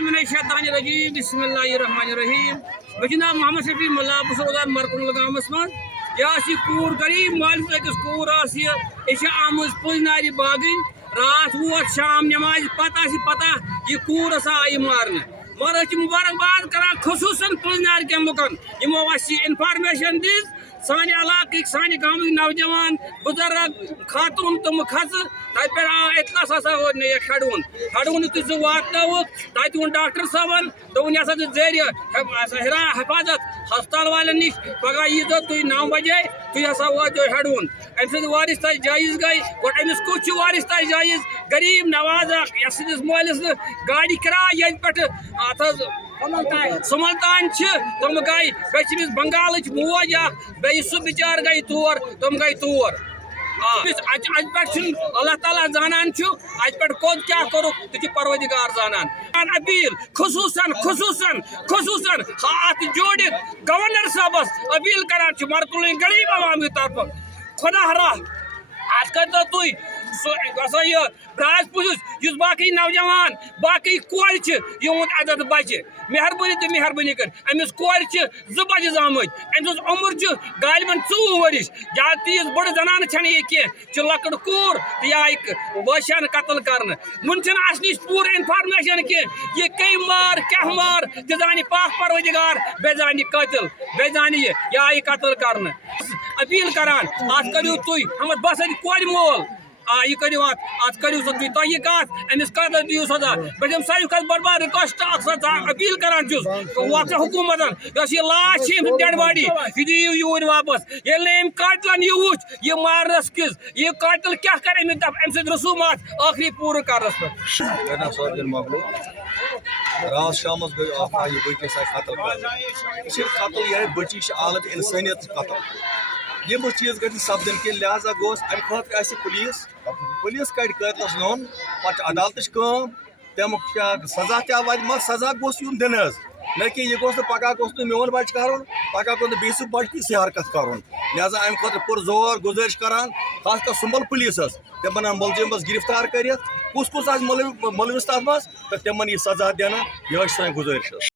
باللہ من الشیطان الرجیم بسم اللہ الرحمن الرحیم بہ نام محمد شفیع ملا بس روزان مرکن گامس من یہ کور غریب مالس أکس کور یہ آمز پز نار باغن رات ووت شام نماز پتہ یہ کور آئی مارن مگر مبارکباد کران خصوصاً پز نار کن لکن یمو انفارمیشن دز سانہ علاقہ سانہ گامک نوجوان بزرگ خاتون تم کھژ تتہ پہ آو اطلاع ہسا ووت مے یہ کھڑون تھی ژٕ واتنوُکھ تتہ ووٚن ڈاکٹر صٲبن دوٚپُن یہِ ہسا چھُ ذریعہ حفاظت ہسپتال والٮ۪ن نِش پگہہ ییٖزیو تُہۍ 9 بجے تُہۍ ہسا وٲتۍزیو ہیڈوُن امہِ سۭتۍ وارِس تانۍ جٲیِز گٔے گۄڈٕ أمِس کُس چھُ وارِس تانۍ جٲیِز غریٖب نواز اکھ یتھ سٕنٛدِس مٲلِس نہٕ گاڑِ کِراے ییٚتہِ پٮ۪ٹھٕ اتھ حظ سُملتان تم گئی بیس بنگالچ موج بیٚیہِ سُہ بِچار گئی تور تم گئی تور اتہ پہ اللہ تعالیٰ زانان اتہ پہ کود کیا کورُکھ تہِ چھُ پروردگار زانان اپیل خصوصاً ات جوڑت گورنر صاحبس اپیل کران مرکُلٕنۍ غریب عوام کی طرف خدا راہ ات کرتو تُہۍ سا یہ براز پوٚزُس باقی نوجوان باقی کورِ یِہُنٛد عدد بچہ مہربٲنی کر أمِس کورِ 2 بجہِ زامٕتۍ أمۍ سُنٛد عمر غالباً 24 ؤرِش زیادٕ تیٖژ بٔڑ زنانہٕ چھنہٕ یہِ کینٛہہ چھِ لۄکٕٹ کوٗر تہٕ یہِ آیہِ وٲشیانہٕ قتل کرنہٕ وُنہِ چھنہٕ اَسہِ نِش پوٗرٕ انفارمیشن کینٛہہ یہِ کٔمۍ مار کیٛاہ مار تہِ زانہِ پاک پروردگار بیٚیہِ زانہِ قٲتِل بیٚیہِ زانہِ یہِ آیہِ قتل کرنہٕ اپیل کران اتھ کٔرِو تُہۍ ہمت بہٕ ہسا کورِ مول یہ کرو ات کرو سا تھی یہ کت امس قدر دیو سزا بہٕ چھُس ساروی کھۄتہٕ بٔڑ بار رِکویسٹ اپیل کران وقت حکوٗمتن یۄس یہ لاش چھِ ڈیڈ باڈی یہ دِیِو یوٗرۍ واپس ییٚلہِ نہٕ أمۍ قٲتلن یہِ وُچھ یہِ مارنس کِس یہِ قٲتل کیٛاہ کرِ أمِس امہِ سۭتۍ رسوٗمات ٲخری پوٗرٕ کرنس پٮ۪ٹھ رات شام گئی آئی بچس قتل قتل یہ بچی عالت انسانیت قتل یم چیز گھر سپدن کی لہذا گوس ام خاطر پولیس کڑ قتلس لون پتہ عدالتچ تمیک کیا سزا کیا واتہ مگر سزا گوس یُن دن نہ کہ یہ گوس پگہ گوس میون بچہ کرن پگہ گوس بیس بچہ تھی حرکت کرن لہذا ام خاطر پور زور گزارش کران خاص کر سمبل پولیسس تمن ملزمس گرفتار کرت کس آس ملوث تر مز تو تمن یہ سزا دینا یہ سان گزارش